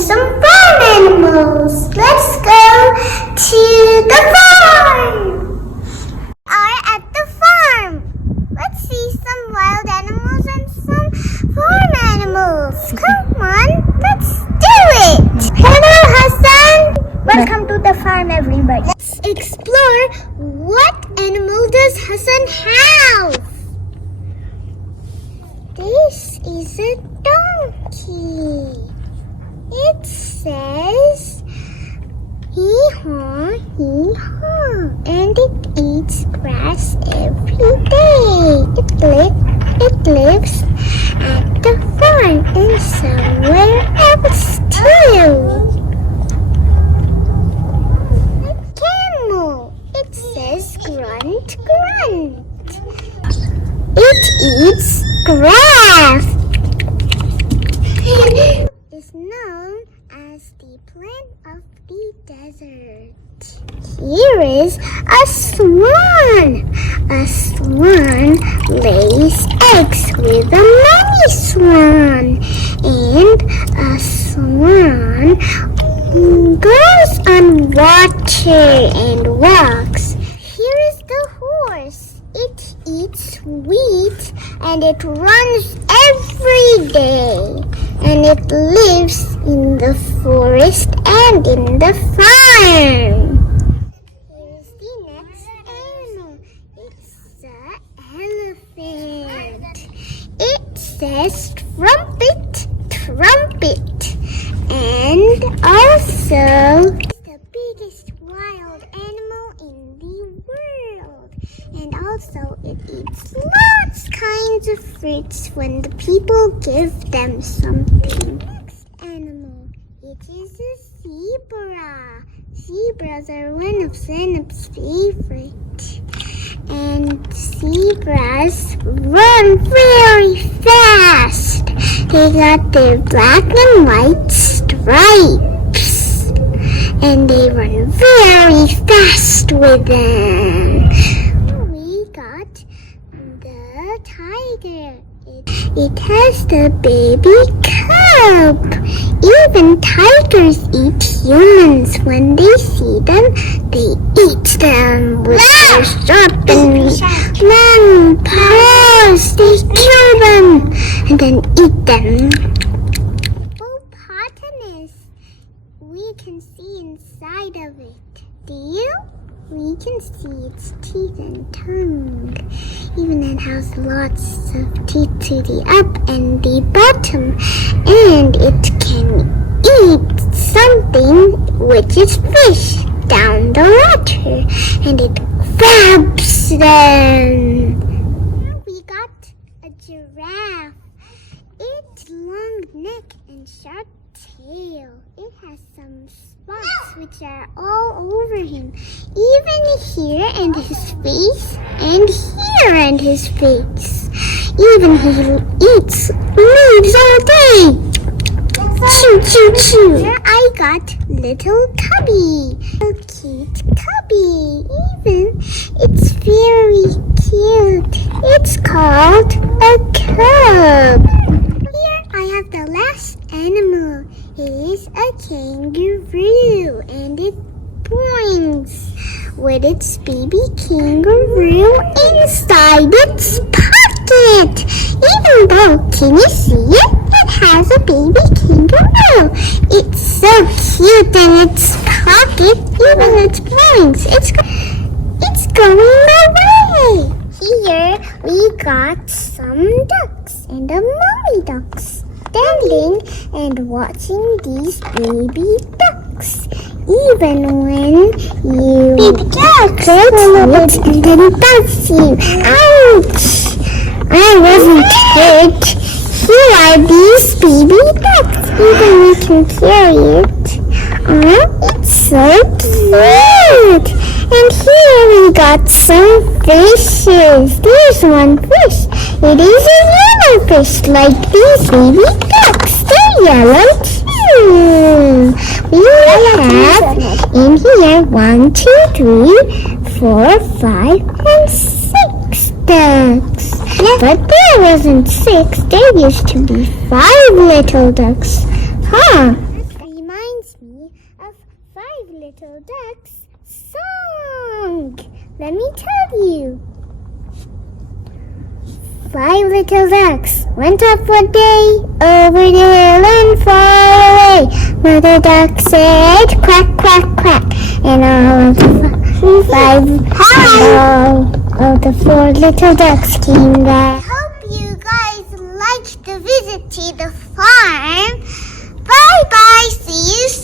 some farm animals. Let's go to the farm. Are at the farm. Let's see some wild animals and some farm animals. Come on, let's do it. Hello, Hassan. Welcome to the farm, everybody. Let's explore what animal does Hassan have. This is a donkey. It says hee-haw, hee-haw, and it eats grass every day. It lives at the farm and somewhere else too. A camel. It says grunt, grunt. It eats grass. Is known as the plant of the desert. Here is a swan. A swan lays eggs with a mommy swan. And a swan goes on water and walks. Here is the horse. It eats wheat and it runs every day. And it lives in the forest and in the farm. Here's the next animal. It's the elephant. It says trumpet, trumpet. And also, it's the biggest wild animal in the world. And also, it eats lots kinds of fruits when the people give them something. Next animal, it is a zebra. Zebras are one of Zainab's favorite. And zebras run very fast. They got their black and white stripes. And they run very fast with them. We got the tiger. It has the baby cub. Even tigers eat humans. When they see them, they eat them with their sharp and long paws. They kill them and then eat them. Hippopotamus. We can see inside of it. Do you? We can see its teeth and tongue. Even it has lots of teeth to the up and the bottom. And it can eat something which is fish down the water. And it grabs them. Now we got a giraffe. Its long neck and sharp tail. It has some spots which are all over him. Even here and his face, and here and his face. Even he eats leaves all day. Choo choo choo. Here I got little cubby. A cute cubby. Even it's very cute. It's called a cub. Here I have the last animal. It is a kangaroo and it points with its baby kangaroo inside its pocket. Even though, can you see it? It has a baby kangaroo. It's so cute in its pocket. Even it points. It's going away. Here we got some ducks and a mommy ducks standing and watching these baby ducks. Even when you catch it and then it bites you. Ouch! I wasn't hurt. Here are these baby ducks. Even we can carry it. Oh, it's so cute. And here we got some fishes. There's one fish. It is a yellow fish like these baby ducks. They're yellow too. We have in here 1, 2, 3, 4, 5, and 6 ducks. But there wasn't 6. There used to be 5 little ducks. Huh? five little ducks song. Let me tell you. 5 little ducks went up one day over the hill and far away. Mother duck said quack, quack, quack. And all of the 4 little ducks came back. Hope you guys liked the visit to the farm. Bye bye. See you soon.